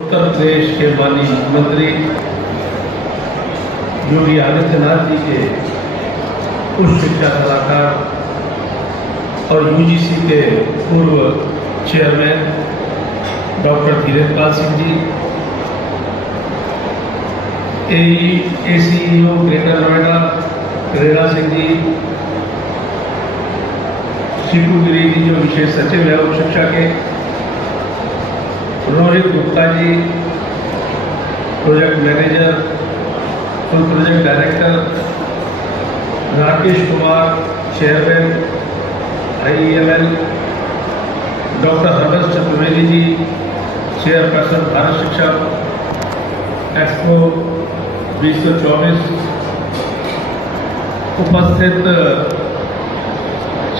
उत्तर प्रदेश के माननीय मुख्यमंत्री योगी आदित्यनाथ जी के उच्च शिक्षा सलाहकार और यूजीसी के पूर्व chairman doctor Dhirendra Pal Singh ji, ACEO greater Noida Rena Singh ji, Shipu Giri ji जो विशेष सचिव है उच्च शिक्षा के, Rohit Gupta ji project manager, full project director, Rakesh Kumar chairman IEML, doctor Harsh Chaturvedi ji chairperson Bharat Shiksha expo 2024, उपस्थित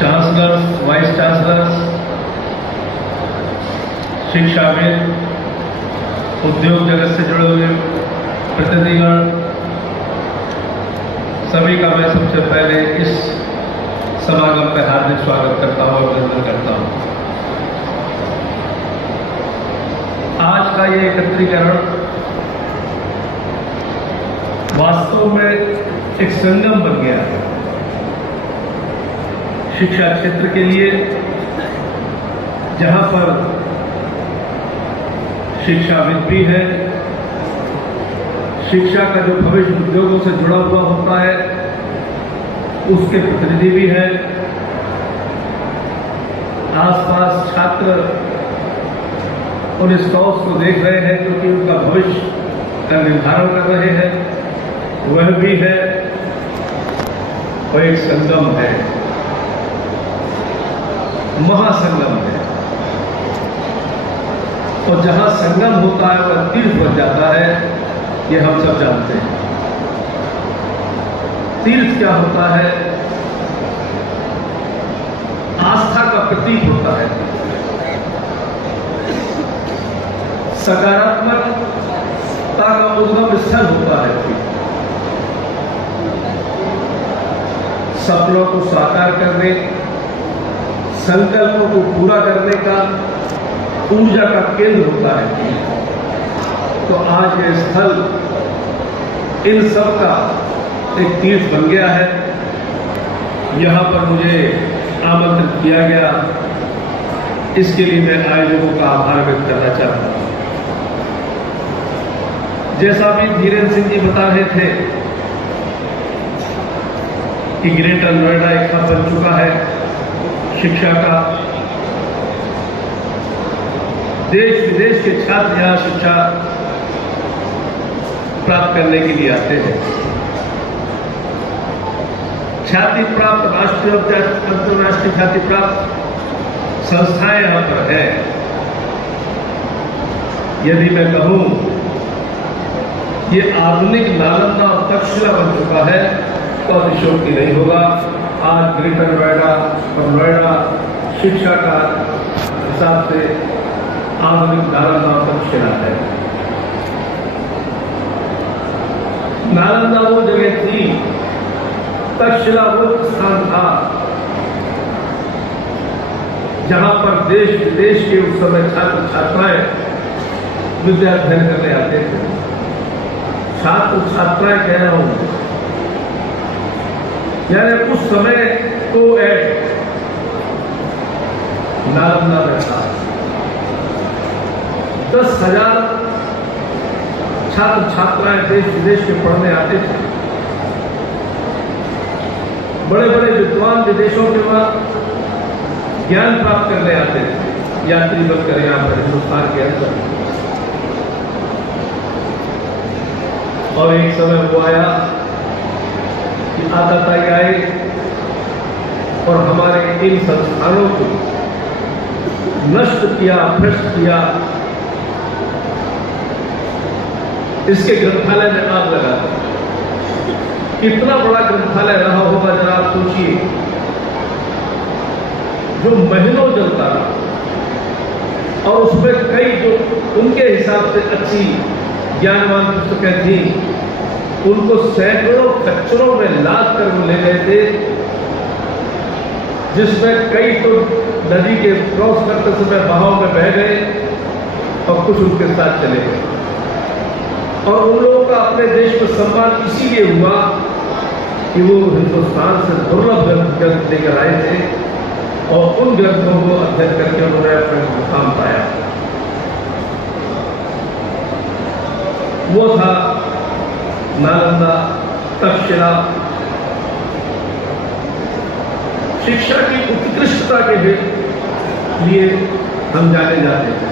चांसलर्स, वाइस चांसलर्स, शिक्षाविद, उद्योग जगत से जुड़े हुए प्रतिनिधिगण, सभी का मैं सबसे पहले इस समागम का हार्दिक स्वागत करता हूं, अभिनंदन करता हूं। आज का ये एकत्रीकरण वास्तव में एक संगम बन गया है शिक्षा क्षेत्र के लिए, जहां पर शिक्षाविद भी है, शिक्षा का जो भविष्य उद्योगों से जुड़ा हुआ होता है उसके प्रतिनिधि भी है, आसपास छात्र उन स्टॉल्स को देख रहे हैं क्योंकि उनका भविष्य का निर्धारण कर रहे हैं, वह भी है और एक संगम है, महासंगम है। और जहां संगम होता है वह तीर्थ बन जाता है, ये हम सब जानते हैं। तीर्थ क्या होता है? आस्था का प्रतीक होता है, सकारात्मकता का उद्गम स्थल होता है, सपनों को साकार करने, संकल्पों को पूरा करने का ऊर्जा का केंद्र होता है। तो आज ये स्थल इन सब का एक तीर्थ बन गया है। यहां पर मुझे आमंत्रित किया गया, इसके लिए मैं आयोजकों का आभार व्यक्त करना चाहता हूं। जैसा भी धीरेन्द्र सिंह जी बता रहे थे कि ग्रेटर नोएडा एक हब बन चुका है शिक्षा का, देश विदेश के छात्र यहां शिक्षा प्राप्त करने के लिए आते हैं। ख्याति प्राप्त राष्ट्रीय और अंतर्राष्ट्रीय ख्याति प्राप्त संस्थाएं यहां पर है। यदि मैं कहूं ये आधुनिक नालंदा और तक्षशिला बन चुका है तो अतिशयोक्ति नहीं होगा। आज ग्रेटर नोएडा और नोएडा शिक्षा का हिसाब से आधुनिक नालंदा और तक्षशिला है। नालंदा वो जगह थी, तक्षशिला वो स्थान था जहां पर देश विदेश के उस समय छात्र छात्राएं विद्या अध्ययन करने आते थे। छात्र छात्राएं कह रहा हूं, यानी उस समय को नालंदा में था। 10,000 छात्र छात्राएं देश विदेश के पढ़ने आते थे। बड़े बड़े विद्वान विदेशों के वहां ज्ञान प्राप्त करने आते थे, यात्री बनकर यहां पर हिंदुस्तान के अंदर। और एक समय वो आया कि आताताई आए और हमारे इन संस्थानों को नष्ट किया, भ्रष्ट किया। इसके ग्रंथालय में आग लगा। कितना बड़ा ग्रंथालय रहा होगा जरा आप सोचिए, जो महीनों चलता रहा और उसमें कई जो उनके हिसाब से अच्छी ज्ञानवान पुस्तकें थी, उनको सैकड़ों कचरों में लाद कर वो ले गए थे, जिसमें कई तो नदी के क्रॉस करते समय बहाव में बह गए और कुछ उनके साथ चले गए। और उन लोगों का अपने देश में सम्मान इसीलिए हुआ कि वो हिंदुस्तान से दुर्लभ ग्रंथ लेकर आए थे और उन ग्रंथों को अध्ययन करके उन्होंने अपना मुकाम पाया। वो था नालंदा, तक्षशिला। शिक्षा की उत्कृष्टता के लिए हम जाने जाते हैं।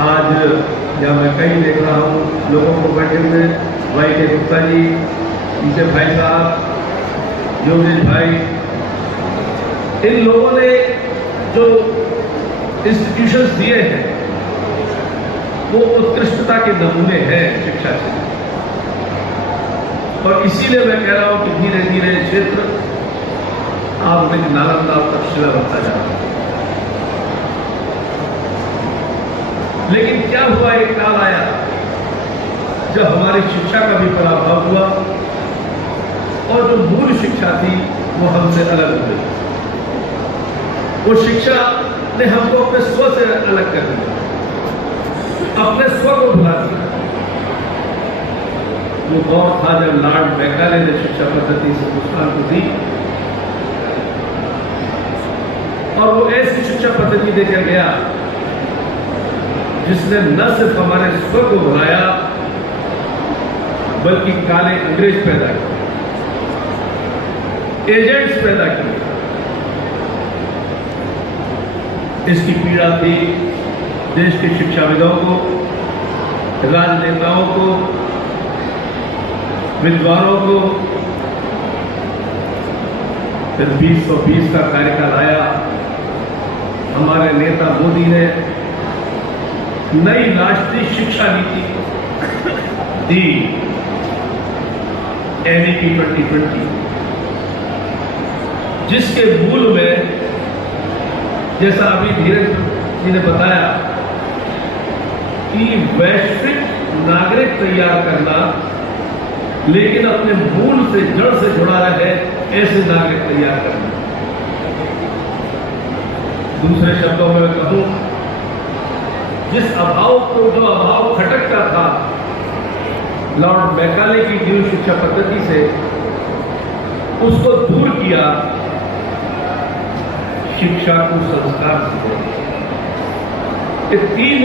आज जब मैं कहीं देख रहा हूँ लोगों को बैठे हुए, भाई के गुप्ता जी, उनके भाई साहब, योगेश भाई, इन लोगों ने जो इंस्टीट्यूशंस दिए हैं वो उत्कृष्टता के नमूने हैं शिक्षा के। और इसीलिए मैं कह रहा हूं कि धीरे धीरे क्षेत्र आप में नालंदा और तक्षशिला बनता जा रहा है। लेकिन क्या हुआ, एक काल आया जब हमारी शिक्षा का भी पराभव हुआ और जो मूल शिक्षा थी वो हमसे अलग हो गई। वो शिक्षा ने हमको अपने स्व से अलग कर दिया, अपने स्व को भुला दिया। वो दौर था जब लॉर्ड मैकाले ने शिक्षा पद्धति से हिंदुस्तान को दी और वो ऐसी शिक्षा पद्धति देकर गया जिसने न सिर्फ हमारे स्व को भुलाया बल्कि काले अंग्रेज पैदा किए, एजेंट्स पैदा किए। इसकी पीड़ा थी देश के शिक्षाविदों को, राजनेताओं को, विद्वानों को। फिर 2020 का कार्यकाल आया, हमारे नेता मोदी ने नई राष्ट्रीय शिक्षा नीति दी, NEP 2020, जिसके मूल में, जैसा अभी धीरज जी ने बताया, कि वैश्विक नागरिक तैयार करना, लेकिन अपने मूल से, जड़ से जुड़ा रहे ऐसे नागरिक तैयार करना। दूसरे शब्दों में मैं कहूं, जिस अभाव को, जो अभाव खटकता था लॉर्ड मैकाले की न्यू शिक्षा पद्धति से, उसको दूर किया शिक्षा को संस्कार से। ये 3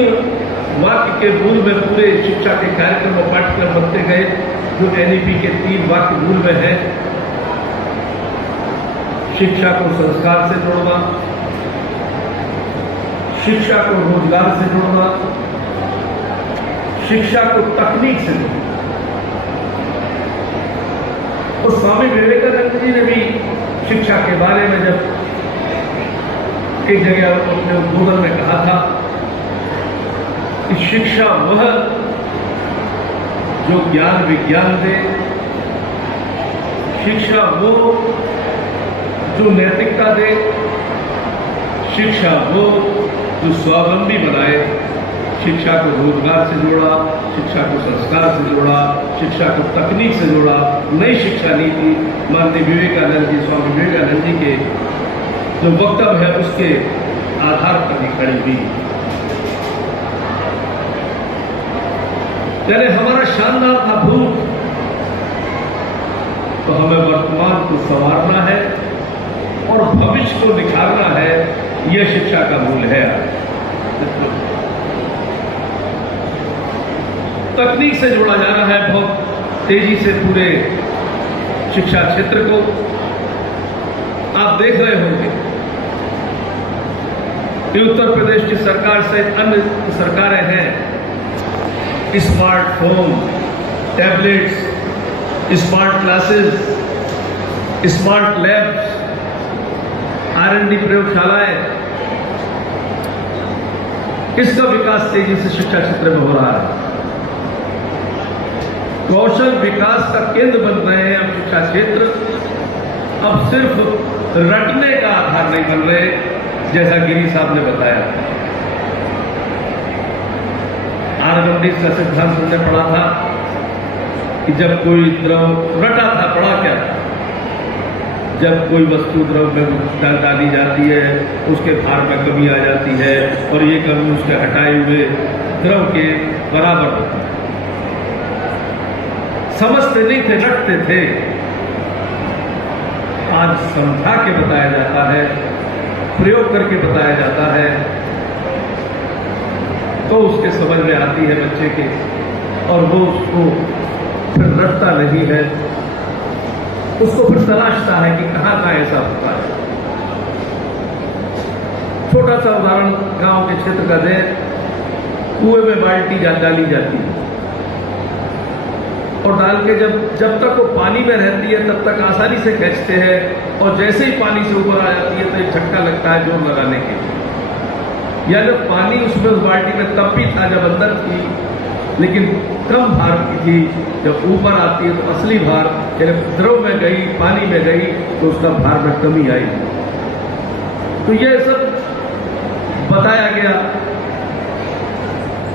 वाक्य के मूल में पूरे शिक्षा के कार्यक्रम और पाठ्यक्रम बनते गए, जो NEP के 3 वाक्य मूल में है। शिक्षा को संस्कार से जोड़ना, शिक्षा को रोजगार से जोड़ना, शिक्षा को तकनीक से जोड़ना। और स्वामी विवेकानंद जी ने भी शिक्षा के बारे में जब एक जगह अपने उद्बोधन में कहा था कि शिक्षा वह जो ज्ञान विज्ञान दे, शिक्षा वो जो नैतिकता दे, शिक्षा वो जो स्वावलंबी बनाए। शिक्षा को रोजगार से जोड़ा, शिक्षा को संस्कार से जोड़ा, शिक्षा को तकनीक से जोड़ा। नई शिक्षा नीति माननीय विवेकानंद जी, स्वामी विवेकानंद जी के जो वक्तव्य है उसके आधार पर ही खड़ी हुई। यानी हमारा शानदार था भूत, तो हमें वर्तमान को संवारना है और भविष्य को निखारना है। यह शिक्षा का मूल है। तकनीक से जोड़ा जा रहा है बहुत तेजी से पूरे शिक्षा क्षेत्र को। आप देख रहे होंगे कि उत्तर प्रदेश की सरकार से अन्य सरकारें हैं, smartphone, tablets, smart classes, smart labs, R&D प्रयोगशालाएं, इसका विकास तेजी से शिक्षा क्षेत्र में हो रहा है। कौशल विकास का केंद्र बन रहे हैं अब शिक्षा क्षेत्र। अब सिर्फ रटने का आधार नहीं बन रहे, जैसा गिरी साहब ने बताया। आर्गोनिक्स का सिद्धांत हमने पढ़ा था कि जब कोई द्रव रटा था, पढ़ा क्या था? जब कोई वस्तु द्रव्य में डाली जाती है उसके भार में कमी आ जाती है और ये कमी उसके हटाए हुए द्रव के बराबर होती है। समझते नहीं थे, रटते थे। आज समझा के बताया जाता है, प्रयोग करके बताया जाता है, तो उसके समझ में आती है बच्चे के, और वो उसको फिर रटता नहीं है, उसको फिर तलाशता है कि कहाँ कहाँ ऐसा होता है। छोटा सा उदाहरण गांव के क्षेत्र का दें, कुएं में बाल्टी डाली जाती है और डाल के जब तक वो पानी में रहती है तब तक आसानी से खींचते हैं, और जैसे ही पानी से ऊपर आ जाती है तो एक झटका लगता है जोर लगाने के लिए। या जब पानी उसमें उस बाल्टी में तब भी था जब अंदर थी, लेकिन कम भार की थी, जब ऊपर आती है तो असली भार, जब द्रव में गई, पानी में गई, तो उसका भार में कमी आई। तो यह सब बताया गया।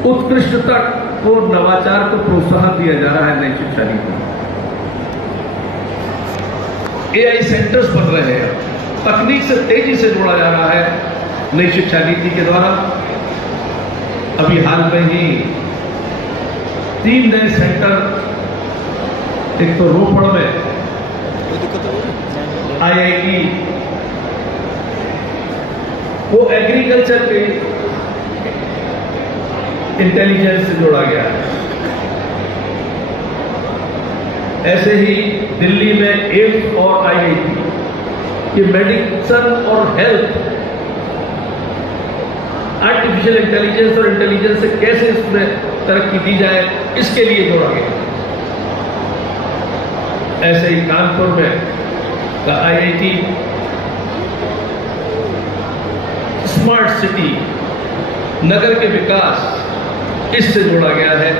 उत्कृष्टता को, नवाचार को प्रोत्साहन दिया जा रहा है नई शिक्षा नीति। AI सेंटर्स बन रहे हैं, तकनीक से तेजी से जोड़ा जा रहा है नई शिक्षा नीति के द्वारा। अभी हाल में ही 3 नए सेंटर, एक तो रोपड़ में IIT वो एग्रीकल्चर के इंटेलिजेंस से जोड़ा गया है। ऐसे ही दिल्ली में एम्स और IIT ये मेडिसिन और हेल्थ, आर्टिफिशियल इंटेलिजेंस और इंटेलिजेंस से कैसे इसमें तरक्की दी जाए, इसके लिए जोड़ा गया। ऐसे ही कानपुर में का IIT स्मार्ट सिटी, नगर के विकास, इससे जोड़ा गया है।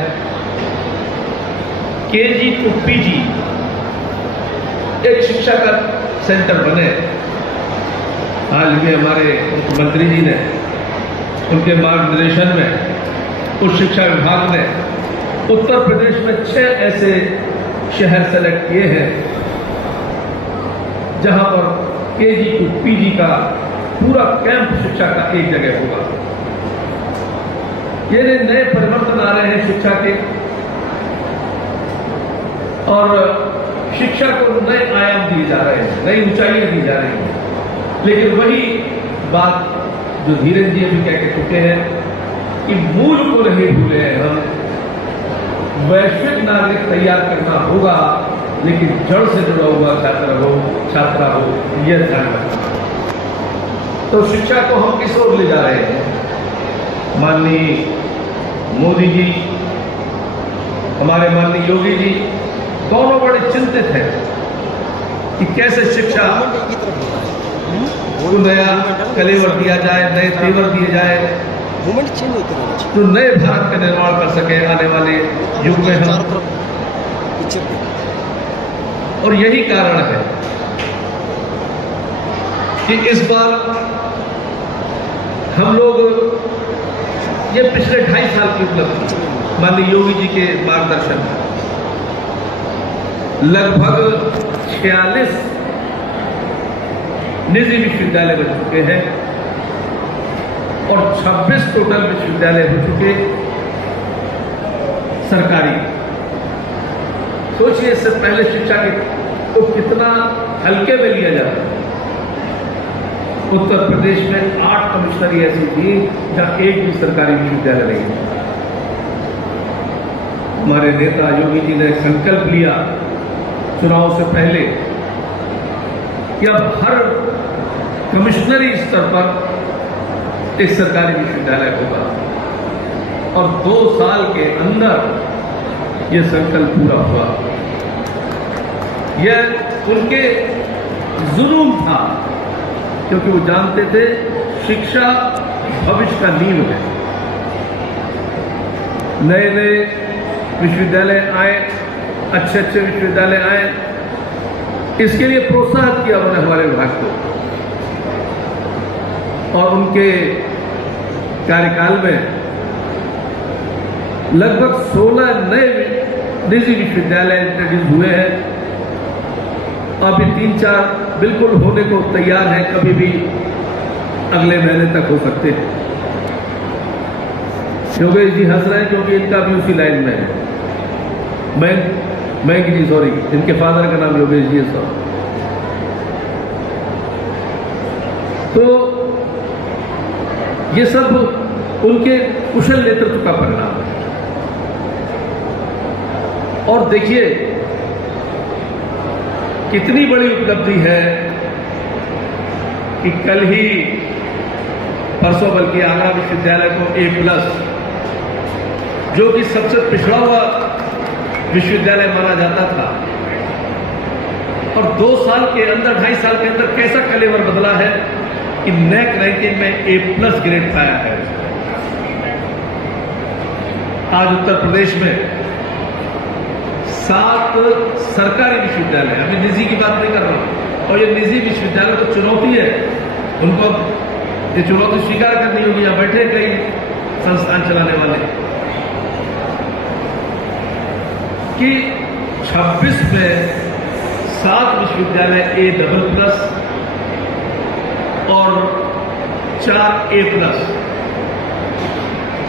KG to PG एक शिक्षा का सेंटर बने। हाल में हमारे मुख्यमंत्री जी ने, उनके मार्गदर्शन में उस शिक्षा विभाग ने उत्तर प्रदेश में 6 ऐसे शहर सेलेक्ट किए हैं जहां पर KG to PG का पूरा कैंप शिक्षा का एक जगह होगा। ये नए परिवर्तन आ रहे हैं शिक्षा के, और शिक्षा को नए आयाम दिए जा रहे हैं, नई ऊंचाइयां दी जा रही हैं। लेकिन वही बात जो धीरज जी अभी कह के चुके हैं कि मूल को नहीं भूले हैं हम। वैश्विक नागरिक तैयार करना होगा, लेकिन जड़ से जुड़ा हुआ छात्रा हो, यह ध्यान रखना। तो शिक्षा को हम किस ओर ले जा रहे हैं? माननीय मोदी जी, हमारे माननीय योगी जी, दोनों बड़े चिंतित हैं कि कैसे शिक्षा को नया कलेवर दिया जाए, नए तेवर दिए जाए, जो नए भारत का निर्माण कर सके आने वाले युग में हम। और यही कारण है कि इस बार हम लोग, ये पिछले 2.5 साल की उपलब्धि माननीय योगी जी के मार्गदर्शन में, लगभग 46 निजी विश्वविद्यालय बन चुके हैं और 26 टोटल विश्वविद्यालय हो चुके सरकारी। सोचिए, इससे पहले शिक्षा को कितना हल्के में लिया जाता है। उत्तर प्रदेश में 8 कमिश्नरी ऐसी थी जहां एक भी सरकारी विश्वविद्यालय नहीं था। हमारे नेता योगी जी ने संकल्प लिया चुनाव से पहले कि अब हर कमिश्नरी स्तर पर एक सरकारी विश्वविद्यालय होगा, और 2 साल के अंदर यह संकल्प पूरा हुआ। यह उनके जुनून था, क्योंकि वो जानते थे शिक्षा भविष्य का नींव है। नए नए विश्वविद्यालय आए, अच्छे अच्छे विश्वविद्यालय आए, इसके लिए प्रोत्साहित किया मैंने हमारे विभाग को। और उनके कार्यकाल में लगभग 16 नए निजी विश्वविद्यालय इंट्रोड्यूस हुए हैं। अभी 3-4 बिल्कुल होने को तैयार है, कभी भी अगले महीने तक हो सकते हैं। योगेश जी हंस रहे हैं क्योंकि इनका भी उसी लाइन में है। बैंक जी, सॉरी, इनके फादर का नाम योगेश जी है। तो ये सब उनके कुशल नेतृत्व का परिणाम है। और देखिए कितनी बड़ी उपलब्धि है कि कल ही, परसों बल्कि आगरा विश्वविद्यालय को A+, जो कि सबसे पिछड़ा हुआ विश्वविद्यालय माना जाता था, और 2 साल के अंदर, 2.5 साल के अंदर कैसा कलेवर बदला है कि NAAC रैंकिंग में A+ ग्रेड पाया है। आज उत्तर प्रदेश में 7 सरकारी विश्वविद्यालय, अभी निजी की बात नहीं कर रहा हूं, और ये निजी विश्वविद्यालय तो चुनौती है, उनको ये चुनौती स्वीकार करनी होगी। यहां बैठे कई संस्थान चलाने वाले कि 26 में 7 विश्वविद्यालय A++ और 4 A+,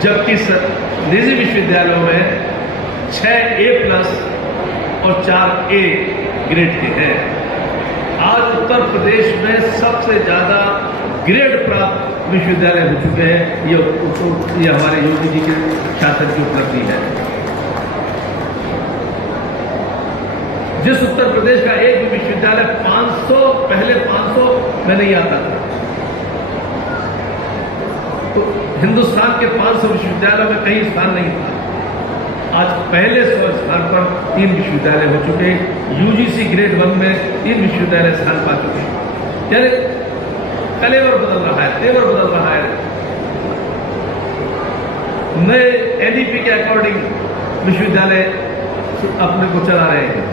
जबकि निजी विश्वविद्यालयों में 6 A+ और 4 A ग्रेड के हैं। आज उत्तर प्रदेश में सबसे ज्यादा ग्रेड प्राप्त विश्वविद्यालय हो चुके हैं। ये हमारे योगी जी के शासन की उपलब्धि है। जिस उत्तर प्रदेश का एक भी विश्वविद्यालय 500, पहले 500 में नहीं आता था, तो हिंदुस्तान के 500 विश्वविद्यालयों में कहीं स्थान नहीं था। आज पहले 100 स्थान पर 3 विश्वविद्यालय हो चुके हैं। UGC ग्रेड 1 में 3 विश्वविद्यालय स्थान पा चुके हैं। यानी कलेवर बदल रहा है, तेवर बदल रहा है। नए NEP के अकॉर्डिंग विश्वविद्यालय अपने को चला रहे हैं।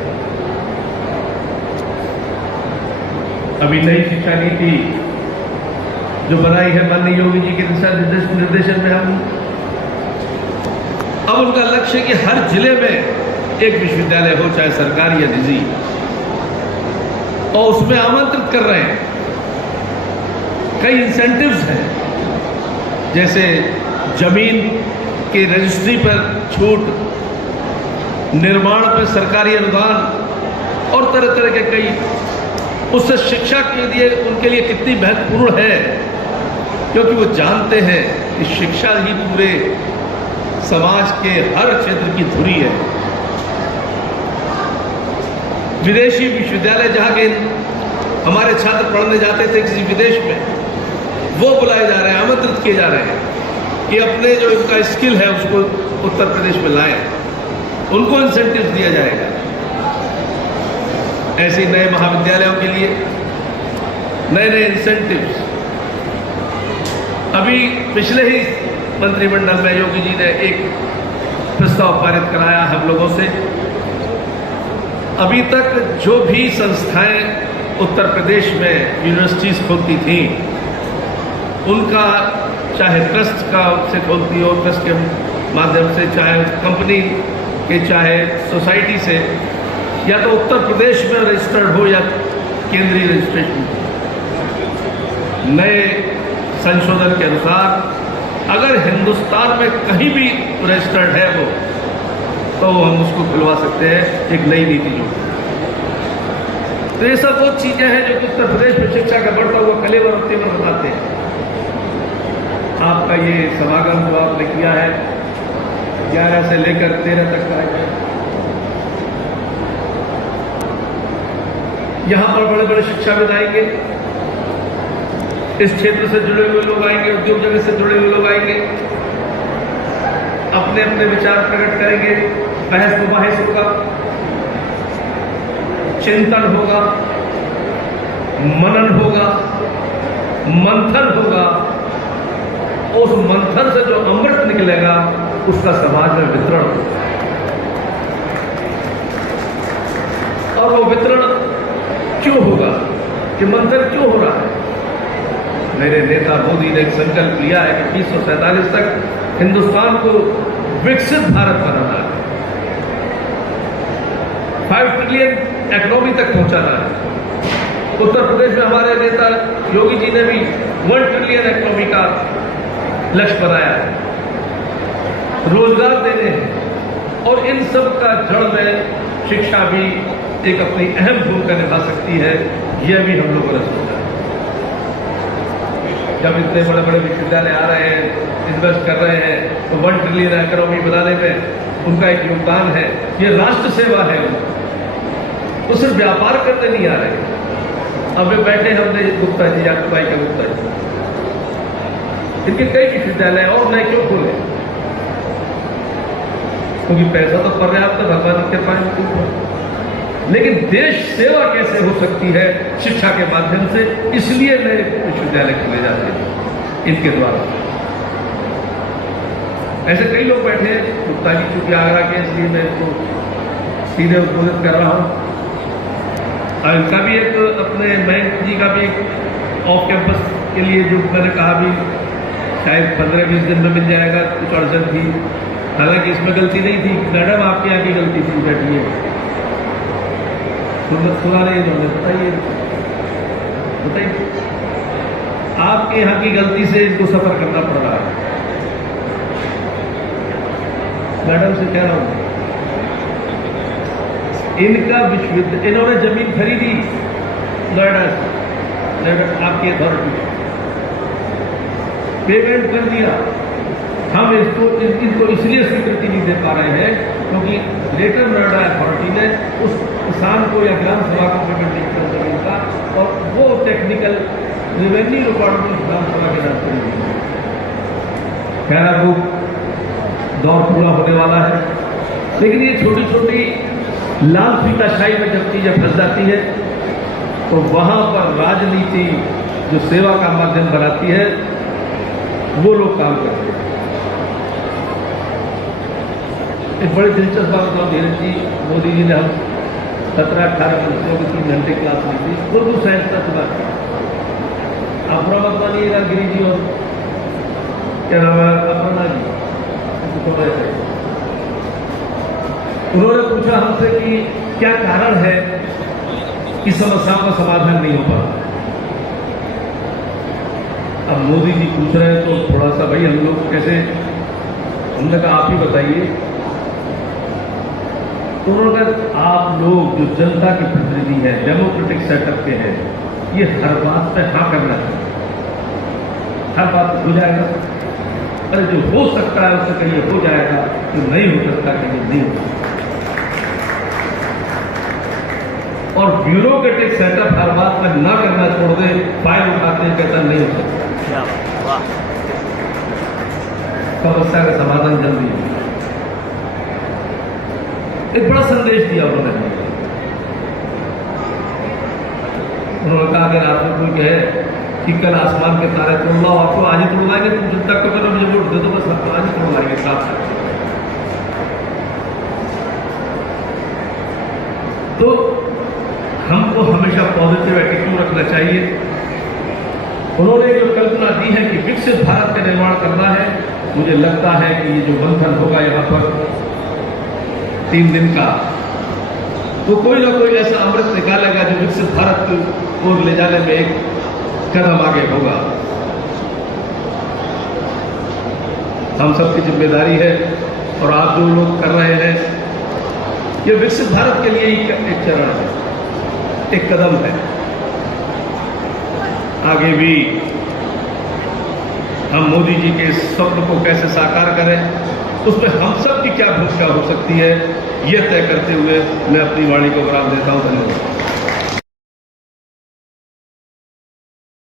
अभी नई शिक्षा नीति जो बनाई है माननीय योगी जी के दिशा निर्देशन में, अब उनका लक्ष्य है कि हर जिले में एक विश्वविद्यालय हो, चाहे सरकारी या निजी, और उसमें आमंत्रित कर रहे हैं। कई इंसेंटिव्स हैं, जैसे जमीन के रजिस्ट्री पर छूट, निर्माण पर सरकारी अनुदान और तरह तरह के कई। उससे शिक्षा के लिए, उनके लिए कितनी महत्वपूर्ण है, क्योंकि वो जानते हैं कि शिक्षा ही पूरे समाज के हर क्षेत्र की धुरी है। विदेशी विश्वविद्यालय जहां के हमारे छात्र पढ़ने जाते थे किसी विदेश में, वो बुलाए जा रहे हैं, आमंत्रित किए जा रहे हैं कि अपने जो इनका स्किल है उसको उत्तर प्रदेश में लाएं, उनको इंसेंटिव दिया जाएगा। ऐसे नए महाविद्यालयों के लिए नए नए इंसेंटिव्स। अभी पिछले ही मंत्रिमंडल में योगी जी ने एक प्रस्ताव पारित कराया हम लोगों से। अभी तक जो भी संस्थाएं उत्तर प्रदेश में यूनिवर्सिटीज खोलती थीं, उनका चाहे ट्रस्ट का से खोलती हो, ट्रस्ट के माध्यम से, चाहे कंपनी के, चाहे सोसाइटी से, या तो उत्तर प्रदेश में रजिस्टर्ड हो या केंद्रीय रजिस्ट्रेशन। नए संशोधन के अनुसार अगर हिंदुस्तान में कहीं भी रजिस्टर्ड है वो, तो हम उसको खुलवा सकते हैं, एक नई नीति जो। तो ये सब वो चीजें हैं जो उत्तर प्रदेश में शिक्षा का बढ़ता हुआ कलेवर और तेवर बताते हैं। आपका ये समागम जो आपने किया है 11 से लेकर 13 तक का है, यहां पर बड़े बड़े शिक्षाविद आएंगे, इस क्षेत्र से जुड़े हुए लोग आएंगे, उद्योग जगत से जुड़े हुए लोग आएंगे, अपने अपने विचार प्रकट करेंगे, बहस मुबाहिस होगा, चिंतन होगा, मनन होगा, मंथन होगा। उस मंथन से जो अमृत निकलेगा उसका समाज में वितरण होगा, और वो वितरण क्यों होगा, कि मंथन क्यों हो रहा है। मेरे नेता मोदी ने एक संकल्प लिया है कि 2047 तक हिंदुस्तान को विकसित भारत बनाना है, 5 ट्रिलियन इकोनॉमी तक पहुंचाना है। उत्तर प्रदेश में हमारे नेता योगी जी ने भी 1 ट्रिलियन इकोनॉमी का लक्ष्य बनाया है, रोजगार देने हैं, और इन सब का जड़ में शिक्षा भी एक अपनी अहम भूमिका निभा सकती है। यह भी हम लोगों ने सोचा। जब इतने बड़े बड़े विश्वविद्यालय आ रहे हैं, इन्वेस्ट कर रहे हैं, तो 1 ट्रिलियन इकोनॉमी बनाने में उनका एक योगदान है। ये राष्ट्र सेवा है, वो सिर्फ व्यापार करने नहीं आ रहे। अब वे बैठे हमने गुप्ता जी, याकूबाई का गुप्ता जी, इनके कई विश्वविद्यालय और नए क्यों खोले? क्योंकि पैसा तो पर्याप्त है, भगवान के पास, लेकिन देश सेवा कैसे हो सकती है शिक्षा के माध्यम से, इसलिए नए विश्वविद्यालय खोले जाते हैं इनके द्वारा। ऐसे कई लोग बैठे हैं, गुप्ता जी चूंकि आगरा के, इसलिए मैं इसको सीधे उद्बोधित कर रहा हूं। और इनका भी एक अपने मयंक जी का भी ऑफ कैंपस के लिए जो मैंने कहा भी शायद 15-20 दिन में मिल जाएगा, कुछ अड़चन थी। हालांकि इसमें गलती नहीं थी, मैडम आपके यहाँ की गलती थी, बैठिए सुना नहीं उन्होंने, बताइए आपके यहाँ की गलती से इसको सफर करना पड़ रहा है। मैडम से कह रहा हूं, इनका विश्वविद्यालय, इन्होंने जमीन खरीदी नोएडा से, आपकी अथॉरिटी पेमेंट कर दिया। हम इनको इसलिए स्वीकृति नहीं दे पा रहे हैं क्योंकि ग्रेटर नोएडा अथॉरिटी ने उस किसान को या ग्राम सभा को पेमेंट नहीं कर जमीन का, और वो टेक्निकल रेवेन्यू डिपार्टमेंट ग्राम सभा के नाम पर। खैर वो दौर पूरा होने वाला है, लेकिन ये छोटी छोटी लाल फीताशाही में जब चीजें फंस जाती है तो वहां पर राजनीति जो सेवा का माध्यम बनाती है, वो लोग काम करते हैं। एक बड़ी दिलचस्प बात बताऊं धीरज जी, मोदी जी ने हम 17-18 बच्चों की 3 घंटे क्लास ली थी, उर्दू साइंस का बात की। आप बुरा मत मानिएगा, गिरी जी और क्या नाम है अपना जी, उन्होंने पूछा हमसे कि क्या कारण है कि समस्याओं का समाधान नहीं हो पा रहा। अब मोदी जी पूछ रहे हैं तो थोड़ा सा भाई हम लोग कैसे, हमने कहा आप ही बताइए। उन्होंने कहा आप लोग जो जनता के प्रतिनिधि हैं, डेमोक्रेटिक सेटअप के हैं, ये हर बात पे हाँ करना चाहिए, हर बात हो जाएगा। अरे जो हो सकता है उससे कहिए हो जाएगा, जो नहीं हो सकता कहिए नहीं हो सकता। और ब्यूरोक्रेटिक सेटअप हर बात पर ना करना छोड़ दे, फाइल उठाते हैं, कहता नहीं हो सकता। समस्या का समाधान जल्दी है। एक बड़ा संदेश दिया उन्होंने कहा अगर आप कोई कहे कि कल आसमान के तारे तोड़ लो, आपको आज ही तोड़वाएंगे, तुम जनता को पहले मुझे वोट दे दो, बस आपको आज ही तोड़वाएंगे साथ। तो हमको हमेशा पॉजिटिव एटीट्यूड रखना चाहिए। उन्होंने जो कल्पना दी है कि विकसित भारत का निर्माण करना है, मुझे लगता है कि ये जो मंथन होगा यहाँ पर 3 दिन का, तो कोई ना कोई ऐसा अमृत निकालेगा जो विकसित भारत को ले जाने में एक कदम आगे होगा। हम सबकी जिम्मेदारी है, और आप जो लोग कर रहे हैं, ये विकसित भारत के लिए ही एक चरण है, एक कदम है। आगे भी हम मोदी जी के स्वप्न को कैसे साकार करें, उसमें हम सब की क्या भूमिका हो सकती है, यह तय करते हुए मैं अपनी वाणी को विराम देता हूं। धन्यवाद।